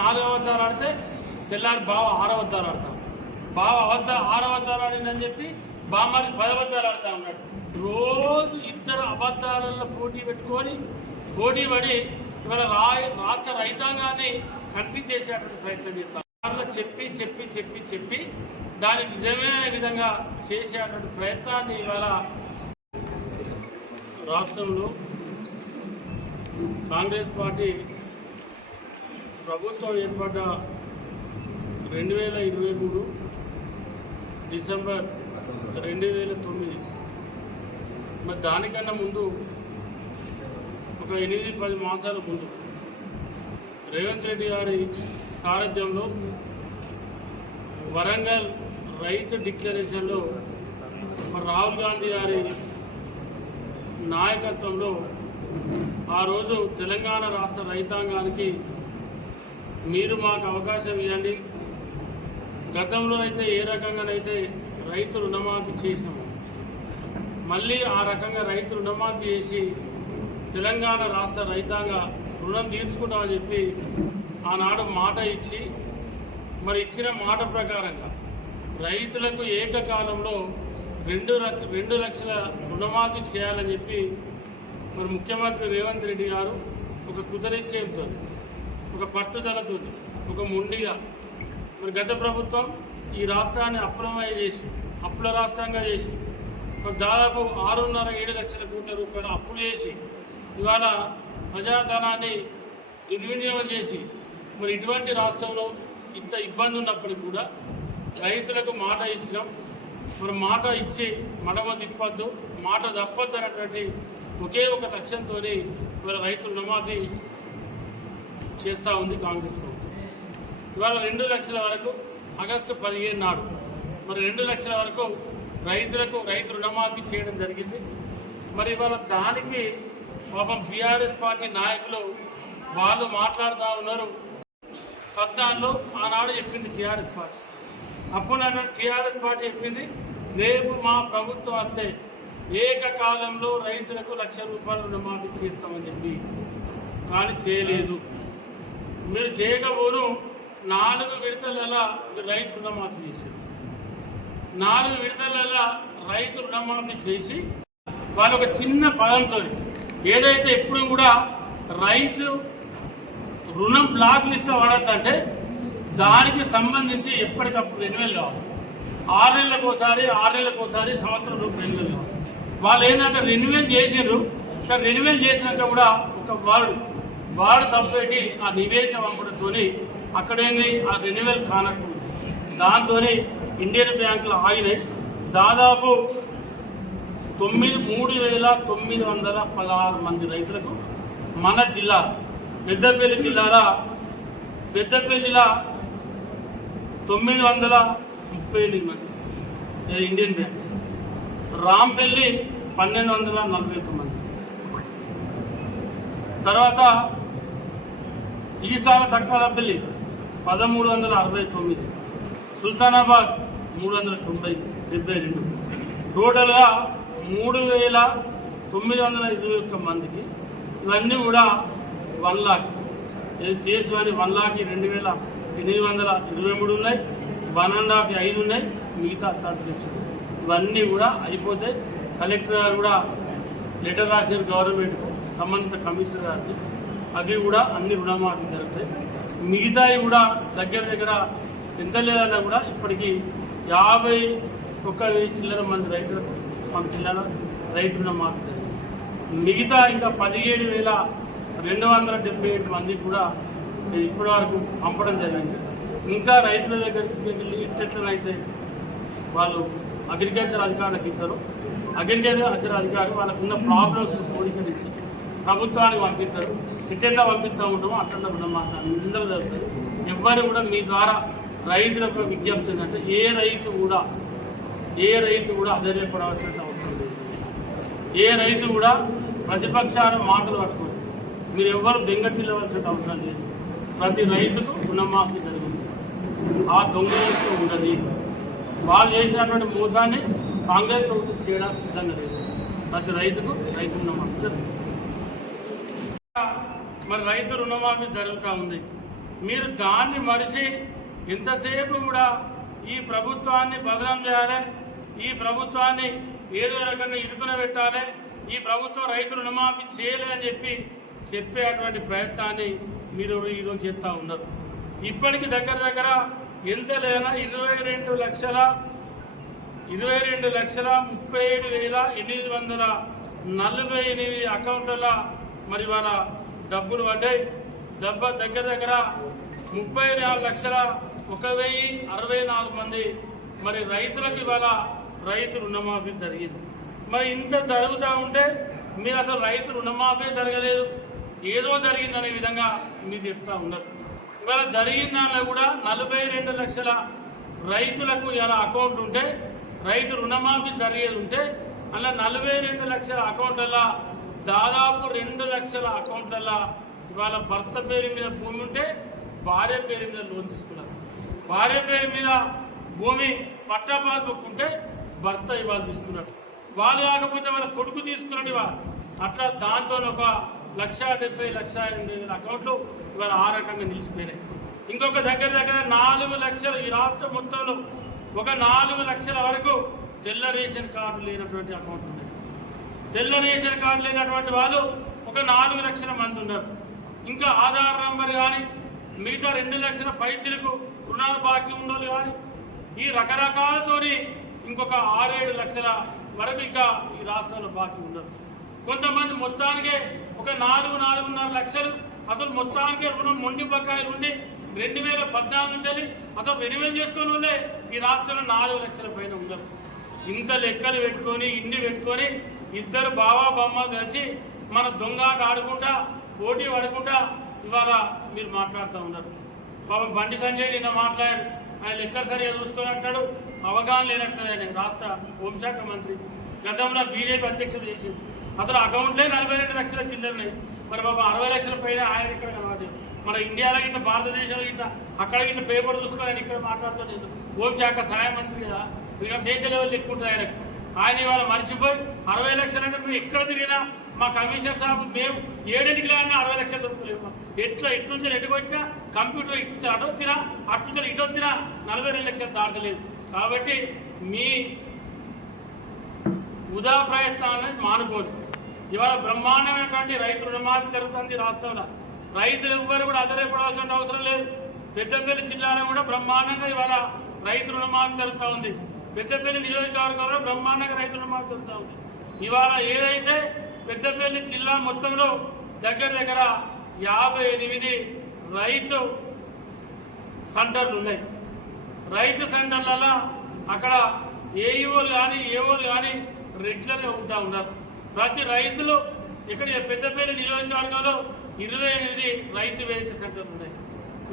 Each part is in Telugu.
నాలుగు అవతారాలు ఆడితే తెల్లారి బావ ఆరు అవతారాలు ఆడతాం. బావ అవతార ఆరు అవతారాలు ఆడిందని చెప్పి బామ్మని పది అవతారాలు ఆడుతా ఉన్నాడు. రోజు ఇద్దరు అబద్ధాలలో పోటీ పెట్టుకొని పోటీ పడి ఇవాళ రా రాష్ట్ర రైతాంగాన్ని కన్ఫ్యూజ్ చేసేటువంటి ప్రయత్నం చేస్తాం. చెప్పి చెప్పి చెప్పి చెప్పి దాని నిజమైన విధంగా చేసేటువంటి ప్రయత్నాన్ని ఇవాళ రాష్ట్రంలో కాంగ్రెస్ పార్టీ ప్రభుత్వం ఏర్పడ్డ రెండు వేల ఇరవై మూడు డిసెంబర్ రెండు వేల తొమ్మిది. మరి దానికన్నా ముందు ఒక ఎనిమిది పది మాసాల ముందు రేవంత్ రెడ్డి గారి సారథ్యంలో వరంగల్ రైతు డిక్లరేషన్లో రాహుల్ గాంధీ గారి నాయకత్వంలో ఆ రోజు తెలంగాణ రాష్ట్ర రైతాంగానికి మీరు మాకు అవకాశం ఇవ్వండి. గతంలో అయితే ఏ రకంగానైతే రైతు రుణమాఫీ చేసినాము మళ్ళీ ఆ రకంగా రైతు రుణమాఫీ చేసి తెలంగాణ రాష్ట్ర రైతాంగ రుణం తీర్చుకుంటామని చెప్పి ఆనాడు మాట ఇచ్చి మరి ఇచ్చిన మాట ప్రకారంగా రైతులకు ఏకకాలంలో రెండు రెండు లక్షల రుణమాఫీ చేయాలని చెప్పి మరి ముఖ్యమంత్రి రేవంత్ రెడ్డి గారు ఒక కుదరిచ్చేతో ఒక పట్టుదలతో ఒక ముండిగా. మరి గత ప్రభుత్వం ఈ రాష్ట్రాన్ని అప్రమయ చేసి అప్పుల రాష్ట్రంగా చేసి దాదాపు ఆరున్నర ఏడు లక్షల కోట్ల రూపాయలు అప్పులు చేసి ఇవాళ ప్రజాధనాన్ని దుర్వినియోగం చేసి మరి ఇటువంటి రాష్ట్రంలో ఇంత ఇబ్బంది ఉన్నప్పటికీ కూడా రైతులకు మాట ఇచ్చినాం. మరి మాట ఇచ్చి మడమ తిప్పద్దు మాట తప్పద్దు అనేటువంటి ఒకే ఒక లక్ష్యంతో మరి రైతు రుణమాఫీ చేస్తూ ఉంది కాంగ్రెస్ ప్రభుత్వం. ఇవాళ రెండు లక్షల వరకు ఆగస్టు పదిహేను నాడు మరి రెండు లక్షల వరకు రైతులకు రైతు రుణమాఫీ చేయడం జరిగింది. మరి ఇవాళ దానికి పాపం బీఆర్ఎస్ పార్టీ నాయకులు వాళ్ళు మాట్లాడుతూ ఉన్నారు. పద్నాలుగులో ఆనాడు చెప్పింది టీఆర్ఎస్ పార్టీ. అప్పుడు నన్ను టీఆర్ఎస్ పార్టీ చెప్పింది రేపు మా ప్రభుత్వం అంతే. ఏకకాలంలో రైతులకు లక్ష రూపాయలు రుణమాఫీ చేస్తామని చెప్పి. కానీ చేయలేదు. మీరు చేయకపోను నాలుగు విడతలలో రైతు రుణమాఫీ చేశారు. నాలుగు విడతలలో రైతు రుణమాఫీ చేసి వాళ్ళ ఒక చిన్న పదంతో ఏదైతే ఎప్పుడు కూడా రైతు రుణం బ్లాక్ లిస్ట్ వాడద్దంటే దానికి సంబంధించి ఎప్పటికప్పుడు రెన్యువల్ కావాలి. ఆరు నెలలకు ఒకసారి ఆరు నెలలకు ఒకసారి సంవత్సరం రూపు రెన్యువల్ కావాలి. వాళ్ళు ఏంటంటే రెన్యువల్ చేసిండ్రు రెన్యువల్ చేసినాక కూడా ఒక వారు వాడు తప్పేటి ఆ నివేదిక పంపడంతో అక్కడేంది? ఆ రెన్యువల్ కానట్టు దాంతో ఇండియన్ బ్యాంకులు ఆగినాయి దాదాపు తొమ్మిది మూడు వేల తొమ్మిది వందల పదహారు మంది రైతులకు మన జిల్లా పెద్దపల్లి జిల్లాల పెద్దపల్లిలో తొమ్మిది వందల ముప్పై ఎనిమిది మంది. Indian bank? రాంపల్లి పన్నెండు వందల నలభై ఒక్క మంది. తర్వాత ఈసాల చక్కలపల్లి పదమూడు వందల అరవై తొమ్మిది సుల్తానాబాద్ మూడు వందల తొంభై డెబ్బై రెండు. టోటల్గా మూడు వేల తొమ్మిది వందల ఇరవై ఒక్క మందికి ఇవన్నీ కూడా one lakh. Phase one one lakh రెండు వేల ఎనిమిది వందల ఇరవై మూడు ఉన్నాయి వన్ అండ్ హాఫ్ ఐదు ఉన్నాయి మిగతా థర్డ్ ఇవన్నీ కూడా అయిపోతే కలెక్టర్ గారు కూడా లెటర్ రాశారు గవర్నమెంట్ సంబంధిత కమిషనర్ గారికి అవి కూడా అన్ని రుణమాఫీ జరుగుతాయి. మిగతాయి కూడా దగ్గర దగ్గర ఎంత లేదన్నా కూడా ఇప్పటికీ యాభై ఒక్క వెయ్యి చిల్లర మంది రైతులకు మన జిల్లాలో రైతు రుణమాఫీ జరిగింది. మిగతా ఇంకా పదిహేడు వేల రెండు వందల డెబ్బై ఏడు మందికి కూడా ఇప్పటి వరకు పంపడం జరిగింది. ఇంకా రైతుల దగ్గరికి వెళ్ళి ఎట్లయితే వాళ్ళు అగ్రికల్చర్ అధికారులకు ఇస్తారు అగ్రికల్చర్ అధికారులు వాళ్ళకున్న ప్రాబ్లమ్స్ కోరికలు ఇచ్చారు. ప్రభుత్వానికి పంపిస్తారు ఎట్లా పంపిస్తూ ఉంటామో అట్లా ఉన్నమాట అందరూ జరుగుతుంది ఎవ్వరు కూడా మీ ద్వారా రైతులకు విజ్ఞప్తి ఏంటంటే ఏ రైతు కూడా ఏ రైతు కూడా అధైర్యపడవలసిన అవసరం లేదు. ఏ రైతు కూడా ప్రతిపక్షాల మాటలు పట్టుకోండి మీరు ఎవ్వరు బెంగటిల్లవలసిన అవసరం లేదు. ప్రతి రైతుకు రుణమాఫీ జరుగుతుంది. ఆ దొంగలతో ఉండదు. వాళ్ళు చేసినటువంటి మోసాన్ని కాంగ్రెస్ ప్రభుత్వం చేయడానికి సిద్ధంగా లేదు. ప్రతి రైతుకు రైతు రుణమాఫీ జరుగుతుంది. మరి రైతు రుణమాఫీ జరుగుతూ ఉంది. మీరు దాన్ని మరిచి ఎంతసేపు కూడా ఈ ప్రభుత్వాన్ని బదనం చేయాలి ఈ ప్రభుత్వాన్ని ఏదో రకంగా ఇరుకున పెట్టాలి ఈ ప్రభుత్వం రైతు రుణమాఫీ చేయలే అని చెప్పి చెప్పేటువంటి ప్రయత్నాన్ని మీరు ఈరోజు చేస్తూ ఉన్నారు. ఇప్పటికి దగ్గర దగ్గర ఎంత లేదా ఇరవై రెండు లక్షల ఇరవై రెండు లక్షల ముప్పై ఏడు వేల ఎనిమిది వందల నలభై ఎనిమిది అకౌంట్ల మరి వాళ్ళ డబ్బులు పడ్డాయి. డబ్బ దగ్గర దగ్గర ముప్పై నాలుగు లక్షల ఒక వెయ్యి అరవై నాలుగు మంది. మరి రైతులకు ఇవాళ రైతు రుణమాఫీ జరిగింది. మరి ఇంత జరుగుతూ ఉంటే మీరు అసలు రైతు రుణమాఫీ జరగలేదు. ఏదో జరిగిందనే విధంగా మీరు చెప్తా ఉన్నారు. ఇవాళ జరిగిన దానిలో కూడా నలభై రెండు లక్షల రైతులకు ఇలా అకౌంట్ ఉంటే రైతు రుణమాఫీ జరిగేది ఉంటే అలా నలభై రెండు లక్షల అకౌంట్ల దాదాపు రెండు లక్షల అకౌంట్ల ఇవాళ భర్త పేరు మీద భూమి ఉంటే భార్య పేరు మీద లోన్ తీసుకున్నారు. భార్య పేరు మీద భూమి పట్టా పాస్బుక్ ఉంటే భర్త ఇవాళ తీసుకున్నాడు. వాళ్ళు కాకపోతే వాళ్ళ కొడుకు తీసుకున్నాడు ఇవాళ. అట్లా దాంతో ఒక లక్ష డెబ్బై లక్ష ఎనిమిది వేల అకౌంట్లు ఇవాళ ఆ రకంగా నిలిచిపోయినాయి. ఇంకొక దగ్గర దగ్గర నాలుగు లక్షలు ఈ రాష్ట్రం మొత్తంలో ఒక నాలుగు లక్షల వరకు తెల్ల రేషన్ కార్డు లేనటువంటి అకౌంట్ ఉన్నాయి. తెల్ల రేషన్ కార్డు లేనటువంటి వాళ్ళు ఒక నాలుగు లక్షల మంది ఉన్నారు. ఇంకా ఆధార్ నంబర్ కానీ మిగతా రెండు లక్షల పైచలకు రుణాలు బాకీ ఉండాలి కానీ ఈ రకరకాలతోని ఇంకొక ఆరేడు లక్షల వరకు ఇంకా ఈ రాష్ట్రంలో బాకీ ఉండదు కొంతమంది మొత్తానికే ఒక నాలుగు నాలుగున్నర లక్షలు అసలు మొత్తానికే రుణం మొండి బకాయిలు ఉండి రెండు వేల పద్నాలుగు నుంచి అసలు రెన్యువల్ చేసుకొని ఉండే ఈ రాష్ట్రంలో నాలుగు లక్షల పైన ఉండదు ఇంత లెక్కలు పెట్టుకొని ఇన్ని పెట్టుకొని ఇద్దరు బావా బొమ్మలు కలిసి మన దొంగ ఆట ఆడుకుంటా పోటీ పడుకుంటా ఇవాళ మీరు మాట్లాడుతూ ఉన్నారు. బాబు బండి సంజయ్ నిన్న మాట్లాడాడు ఆయన లెక్కలు సరిగా చూసుకొని అంటాడు. అవగాహన లేనట్టు ఆయన రాష్ట్ర హోంశాఖ మంత్రి. గతంలో బీజేపీ అధ్యక్షత చేసింది అతను అకౌంట్లే నలభై రెండు లక్షల చిల్లరనే మరి బాబా అరవై లక్షల పైన ఆయన ఇక్కడ కనబడి మన ఇండియాలో ఇట్లా భారతదేశంలో ఇట్లా అక్కడ ఇట్లా పేపర్ చూసుకొని ఆయన ఇక్కడ లేదు హోంశాఖ సహాయ మంత్రి కదా. ఇక్కడ దేశ లెవెల్ ఎక్కువ ఉంటుంది ఆయనకు. ఆయన ఇవాళ మర్చిపోయి అరవై లక్షలు అంటే మేము ఎక్కడ తిరిగినా మా కమిషనర్ సాబ్ మేము ఏడెనికిలో అరవై లక్షలు దొరుకుతలేము ఎట్లా ఇటు నుంచి ఎటుకు వచ్చినా కంప్యూటర్ ఇటు నుంచి అటు వచ్చినా అటు నుంచి ఇటు వచ్చినా నలభై రెండు లక్షలు దాటలేదు కాబట్టి మీ ఉదా ప్రయత్నాలను మానుకోదు. ఇవాళ బ్రహ్మాండమైనటువంటి రైతు రుణమాఫీ జరుగుతుంది రాష్ట్రంలో. రైతులు ఎవ్వరు కూడా అదరపడాల్సిన అవసరం లేదు. పెద్దపల్లి జిల్లాలో కూడా బ్రహ్మాండంగా ఇవాళ రైతు రుణమాఫీ జరుగుతూ ఉంది పెద్దపల్లి నియోజకవర్గంలో బ్రహ్మాండంగా రైతు రుణమాఫీ జరుగుతూ ఉంది ఇవాళ ఏదైతే పెద్దపల్లి జిల్లా మొత్తంలో దగ్గర దగ్గర యాభై ఎనిమిది రైతు సెంటర్లు ఉన్నాయి. రైతు సెంటర్లలో అక్కడ ఏఈఓలు కానీ ఏఓలు కానీ రెగ్యులర్గా ఉంటా ఉన్నారు. ప్రతి రైతులు ఇక్కడ పెద్దపల్లి నియోజకవర్గంలో ఇరవై ఎనిమిది రైతు వేదిక సెంటర్లు ఉన్నాయి.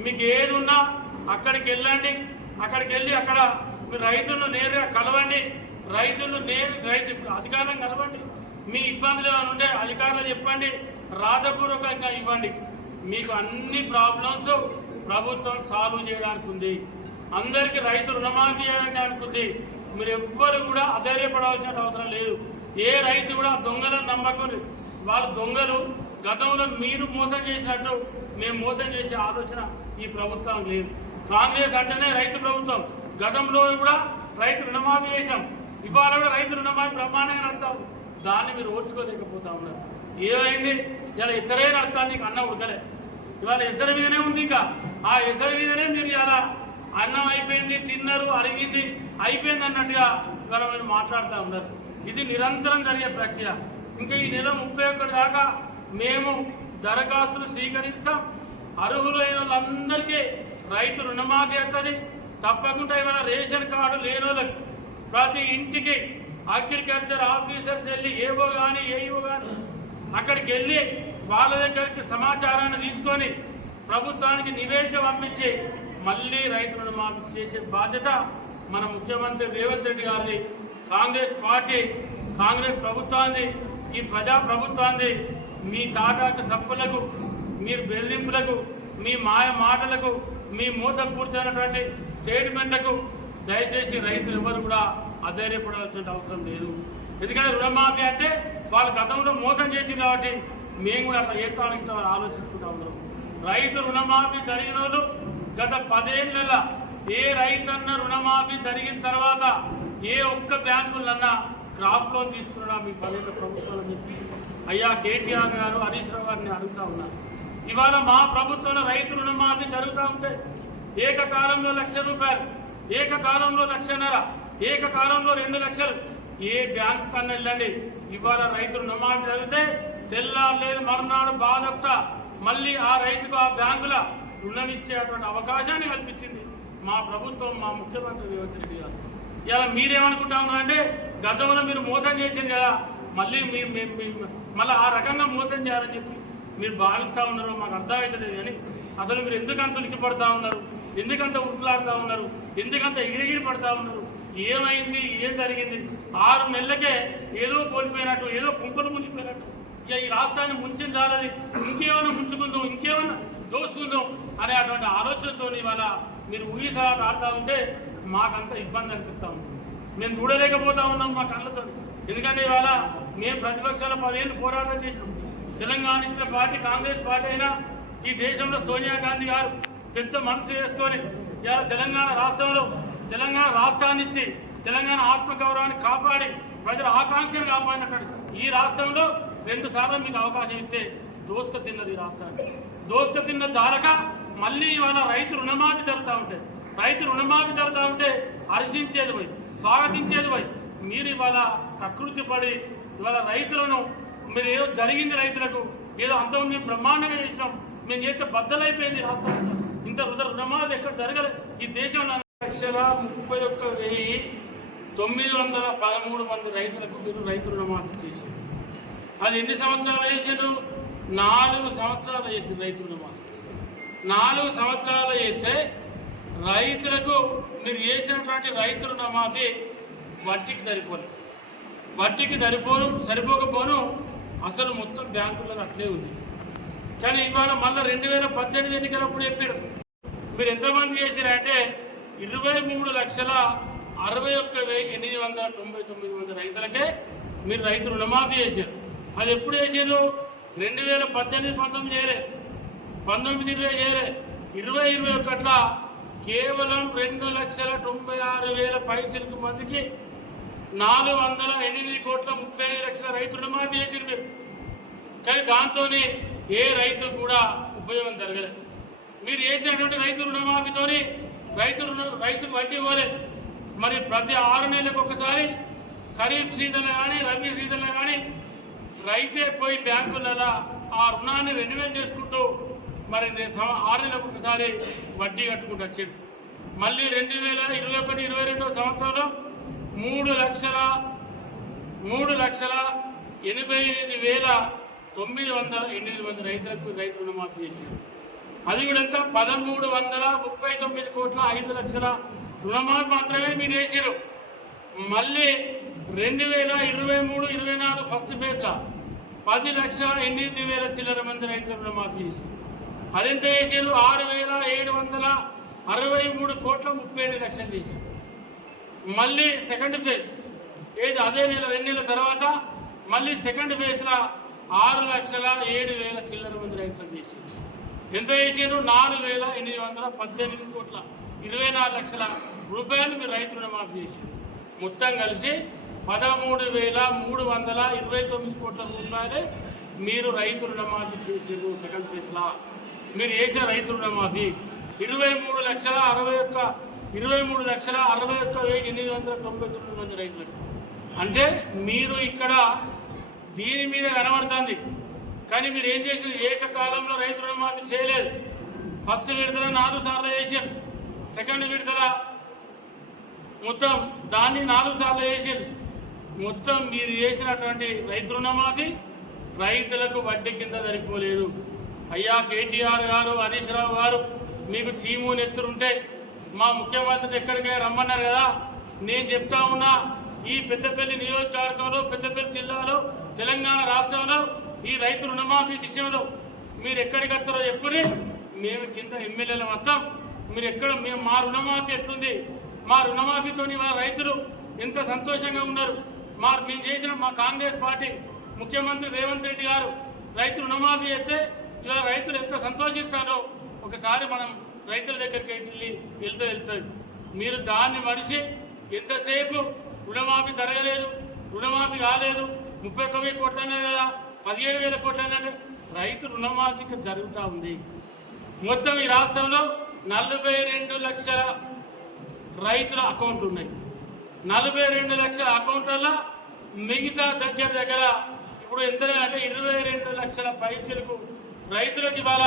మీకు ఏది ఉన్నా అక్కడికి వెళ్ళండి. అక్కడికి వెళ్ళి అక్కడ మీ రైతులను నేరుగా కలవండి. రైతులు నేరు రైతు అధికారం కలవండి. మీ ఇబ్బందులు ఏమైనా ఉంటే అధికారులు చెప్పండి. రాతపూర్వకంగా ఇవ్వండి. మీకు అన్ని ప్రాబ్లమ్స్ ప్రభుత్వం సాల్వ్ చేయడానికి ఉంది. అందరికీ రైతు రుణమాఫీ చేయడానికి ఉంది. మీరు ఎవ్వరు కూడా అధైర్యపడాల్సిన అవసరం లేదు. ఏ రైతు కూడా దొంగలను నమ్మకం వాళ్ళ దొంగలు గతంలో మీరు మోసం చేసినట్టు మేము మోసం చేసే ఆలోచన ఈ ప్రభుత్వం లేదు. కాంగ్రెస్ అంటేనే రైతు ప్రభుత్వం. గతంలో కూడా రైతు రుణమాఫీ చేసాం ఇవాళ కూడా రైతు రుణమాఫీ బ్రహ్మాండంగా నడుతాం దాన్ని మీరు ఓర్చుకోలేకపోతా ఉన్నారు. ఏమైంది? ఇలా ఇసరే నడుతాను నీకు అన్నం ఉడకలే. ఇవాళ ఎసరు మీదనే ఉంది ఇంకా. ఆ ఎసరు మీదనే మీరు ఇలా అన్నం అయిపోయింది తిన్నారు అరిగింది అయిపోయింది అన్నట్టుగా ఇవాళ మీరు మాట్లాడుతూ ఉన్నారు. ఇది నిరంతరం జరిగే ప్రక్రియ. ఇంకా ఈ నెల ముప్పై ఒకటి దాకా మేము దరఖాస్తులు స్వీకరిస్తాం. అర్హులైన వాళ్ళందరికీ రైతు రుణమాఫీ అవుతుంది. తప్పకుండా ఇవాళ రేషన్ కార్డు లేని వాళ్ళకి ప్రతి ఇంటికి అగ్రికల్చర్ ఆఫీసర్స్ వెళ్ళి ఏవో కానీ ఏవో కానీ అక్కడికి వెళ్ళి వాళ్ళ దగ్గరికి సమాచారాన్ని తీసుకొని ప్రభుత్వానికి నివేదిక పంపించి మళ్ళీ రైతు రుణమాఫీ చేసే బాధ్యత మన ముఖ్యమంత్రి రేవంత్ రెడ్డి గారిది. కాంగ్రెస్ పార్టీ కాంగ్రెస్ ప్రభుత్వాన్ని ఈ ప్రజా ప్రభుత్వాన్ని మీ తాటాకు సప్పులకు మీరు బెదిరింపులకు మీ మాయ మాటలకు మీ మోసపూర్తయినటువంటి స్టేట్మెంట్లకు దయచేసి రైతులు ఎవరు కూడా అధైర్యపడాల్సిన అవసరం లేదు. ఎందుకంటే రుణమాఫీ అంటే వాళ్ళు గతంలో మోసం చేసింది కాబట్టి మేము కూడా అట్లా ఏ తానికి ఆలోచించుకుంటా ఉన్నాం. రైతు రుణమాఫీ జరిగిన రోజు గత పదేళ్ళ ఏ రైతన్న రుణమాఫీ జరిగిన తర్వాత ఏ ఒక్క బ్యాంకులన్నా క్రాప్ లోన్ తీసుకున్నా మీ పదేళ్ళ ప్రభుత్వాలని చెప్పి అయ్యా కేటీఆర్ గారు హరీష్ రావు గారిని అడుగుతా ఉన్నారు. ఇవాళ మా ప్రభుత్వంలో రైతు రుణమాఫీ జరుగుతూ ఉంటే ఏకకాలంలో లక్ష రూపాయలు ఏకకాలంలో లక్షన్నర ఏకకాలంలో రెండు లక్షలు. ఏ బ్యాంకు కన్నా వెళ్ళండి. ఇవాళ రైతులు రుణమాఫీ జరిగితే తెల్లారు లేదు మరునాడు బాధప్త మళ్ళీ ఆ రైతుకు ఆ బ్యాంకుల రుణం ఇచ్చేటువంటి అవకాశాన్ని కల్పించింది మా ప్రభుత్వం మా ముఖ్యమంత్రి రేవంత్ రెడ్డి గారు. ఇలా మీరేమనుకుంటా ఉన్నారంటే గతంలో మీరు మోసం చేసింది కదా మళ్ళీ మీరు మేము- మళ్ళీ ఆ రకంగా మోసం చేయాలని చెప్పి మీరు భావిస్తూ ఉన్నారో మాకు అర్థమవుతుంది కానీ అసలు మీరు ఎందుకంత ఉనికి పడతా ఉన్నారు? ఎందుకంత ఉట్లాడుతూ ఉన్నారు? ఎందుకంత ఎగిరిగిరి పడతా ఉన్నారు? ఏమైంది? ఏం జరిగింది? ఆరు నెలలకే ఏదో కోల్పోయినట్టు ఏదో కుంపలు మునిగిపోయినట్టు. ఇక ఈ రాష్ట్రాన్ని ముంచిన చాలది ఇంకేమైనా ముంచుకుందాం ఇంకేమైనా దోసుకుందాం అనే అటువంటి ఆలోచనతో ఇవాళ మీరు ఊహిసలాట ఆడుతూ ఉంటే మాకంత ఇబ్బంది అనిపిస్తూ ఉంటుంది మేము చూడలేకపోతా ఉన్నాం మా కళ్ళతో ఎందుకంటే ఇవాళ మేము ప్రతిపక్షాల పదేళ్ళు పోరాటం చేసినాం. తెలంగాణ ఇచ్చిన పార్టీ కాంగ్రెస్ పార్టీ అయినా ఈ దేశంలో సోనియా గాంధీ గారు పెద్ద మనసు వేసుకొని ఇలా తెలంగాణ రాష్ట్రంలో తెలంగాణ రాష్ట్రాన్ని ఇచ్చి తెలంగాణ ఆత్మగౌరవాన్ని కాపాడి ప్రజల ఆకాంక్షను కాపాడినటువంటి ఈ రాష్ట్రంలో రెండు సార్లు మీకు అవకాశం ఇస్తే దోసుక తిన్నది ఈ రాష్ట్రాన్ని దోసుక తిన్న జారక మళ్ళీ ఇవాళ రైతు రుణమాఫీ జరుగుతూ ఉంటే రైతు రుణమాఫీ జరుగుతూ ఉంటే హర్షించేది పోయి స్వాగతించేది పోయి మీరు ఇవాళ కకృతి పడి ఇవాళ రైతులను మీరు ఏదో జరిగింది రైతులకు ఏదో అంత మేము బ్రహ్మాండంగా చేసినాం మేము చేస్తే బద్దలైపోయింది రాష్ట్రం ఇంత రుణ ఎక్కడ జరగలేదు ఈ దేశంలో లక్షల ముప్పై ఒక్క వెయ్యి తొమ్మిది వందల పదమూడు మంది రైతులకు మీరు రైతు రుణమాఫీ చేసింది అది ఎన్ని సంవత్సరాలు వేసారు నాలుగు సంవత్సరాలు చేసింది రైతు రుణమాఫీ నాలుగు సంవత్సరాలు అయితే రైతులకు మీరు చేసినటువంటి రైతు రుణమాఫీ వడ్డీకి సరిపోలేదు వడ్డీకి సరిపోను సరిపోకపోను అసలు మొత్తం బ్యాంకులలో అట్లే ఉంది. కానీ ఇవాళ మళ్ళీ రెండు వేల పద్దెనిమిది ఎన్నికలప్పుడు చెప్పారు. మీరు ఎంతమంది చేశారంటే ఇరవై మూడు లక్షల అరవై ఒక్క వెయ్యి ఎనిమిది వందల తొంభై తొమ్మిది మంది రైతులకే మీరు రైతు రుణమాఫీ చేశారు. అది ఎప్పుడు చేశారు? రెండు వేల పద్దెనిమిది పంతొమ్మిది చేయలే పంతొమ్మిది ఇరవై చేయలే ఇరవై ఇరవై ఒకట్ల కేవలం రెండు లక్షల తొంభై ఆరు వేల పైసలకు మందికి నాలుగు వందల ఎనిమిది కోట్ల ముప్పై ఐదు లక్షల రైతు రుణమాఫీ చేసింది మీరు. కానీ దాంతో ఏ రైతు కూడా ఉపయోగం జరగలేదు. మీరు చేసినటువంటి రైతు రుణమాఫీతోని రైతు రుణ రైతుకు వడ్డీ ఇవ్వలేదు. మరి ప్రతి ఆరు నెలలకు ఒకసారి ఖరీఫ్ సీజన్లో కానీ రబీ సీజన్లో కానీ రైతే పోయి బ్యాంకులలో ఆ రుణాన్ని రెన్యువల్ చేసుకుంటూ మరి సం- ఆరు నెలలకు ఒకసారి వడ్డీ కట్టుకుంటూ వచ్చింది మళ్ళీ రెండు వేల ఇరవై ఒకటి ఇరవై రెండో సంవత్సరంలో మూడు లక్షల మూడు లక్షల ఎనభై ఎనిమిది వేల తొమ్మిది వందల ఎనిమిది మంది రైతులకు రైతు రుణమాఫీ చేసింది అది కూడా ఎంత? పదమూడు వందల ముప్పై తొమ్మిది కోట్ల ఐదు లక్షల రుణమాలు మాత్రమే మీరు వేసారు మళ్ళీ రెండు వేల ఇరవై మూడు ఇరవై నాలుగు ఫస్ట్ ఫేజ్లో పది లక్షల ఎనిమిది వేల చిల్లర మంది రైతుల రుణమాఫీ చేశారు అదెంత చేసారు ఆరు వేల ఏడు వందల అరవై మూడు కోట్ల ముప్పై ఏడు లక్షలు చేశారు మళ్ళీ సెకండ్ ఫేజ్ ఏది? అదే నెల రెండు నెలల తర్వాత మళ్ళీ సెకండ్ ఫేజ్లో ఆరు లక్షల ఏడు వేల చిల్లర మంది రైతులకు చేశారు ఎంత వేసారు నాలుగు వేల ఎనిమిది వందల పద్దెనిమిది కోట్ల ఇరవై నాలుగు లక్షల రూపాయలు మీరు రైతు రుణమాఫీ చేశారు మొత్తం కలిసి పదమూడు వేల మూడు వందల ఇరవై తొమ్మిది కోట్ల రూపాయలు మీరు రైతు రుణమాఫీ చేసారు సెకండ్ ఫేజ్లా మీరు చేసిన రైతు రుణమాఫీ ఇరవై మూడు లక్షల అరవై ఒక్క ఇరవై మూడు లక్షల అరవై ఒక్క వెయ్యి ఎనిమిది వందల తొంభై తొమ్మిది మంది రైతులకు అంటే మీరు ఇక్కడ దీని మీద కనబడుతుంది. కానీ మీరు ఏం చేసిన ఏకకాలంలో రైతు రుణమాఫీ చేయలేదు. ఫస్ట్ విడతల నాలుగు సార్లు చేసారు సెకండ్ విడతల మొత్తం దాన్ని నాలుగు సార్లు చేసారు మొత్తం మీరు చేసినటువంటి రైతు రుణమాఫీ రైతులకు వడ్డీ కింద సరిపోలేదు. అయ్యా కేటీఆర్ గారు హరీష్ రావు గారు మీకు చీము నెత్తురుంటే మా ముఖ్యమంత్రిని ఎక్కడికైనా రమ్మన్నారు కదా? నేను చెప్తా ఉన్నా ఈ పెద్దపల్లి నియోజకవర్గంలో పెద్దపల్లి జిల్లాలో తెలంగాణ రాష్ట్రంలో ఈ రైతు రుణమాఫీ విషయంలో మీరు ఎక్కడికి వస్తారో చెప్పుని మేము కింద ఎమ్మెల్యేల మొత్తం మీరు ఎక్కడ మేము మా రుణమాఫీ ఎట్లుంది? మా రుణమాఫీతో మా రైతులు ఎంత సంతోషంగా ఉన్నారు? మా మేము చేసిన మా కాంగ్రెస్ పార్టీ ముఖ్యమంత్రి రేవంత్ రెడ్డి గారు రైతు రుణమాఫీ అయితే ఇలా రైతులు ఎంత సంతోషిస్తారో ఒకసారి మనం రైతుల దగ్గరికి వెళ్ళి వెళ్తూ వెళ్తాయి. మీరు దాన్ని మడిచి ఎంతసేపు రుణమాఫీ జరగలేదు రుణమాఫీ కాలేదు ముప్పై ఒక్క వెయ్యి కోట్లన్నారు కదా పదిహేడు వేల కోట్లు అన్నారు రైతు రుణమాఫీకి జరుగుతూ ఉంది. మొత్తం ఈ రాష్ట్రంలో నలభై రెండు లక్షల రైతుల అకౌంట్లు ఉన్నాయి. నలభై రెండు లక్షల అకౌంట్లలో మిగతా దగ్గర దగ్గర ఇప్పుడు ఎంత అంటే ఇరవై రెండు లక్షల పైసలకు రైతులకు ఇవాళ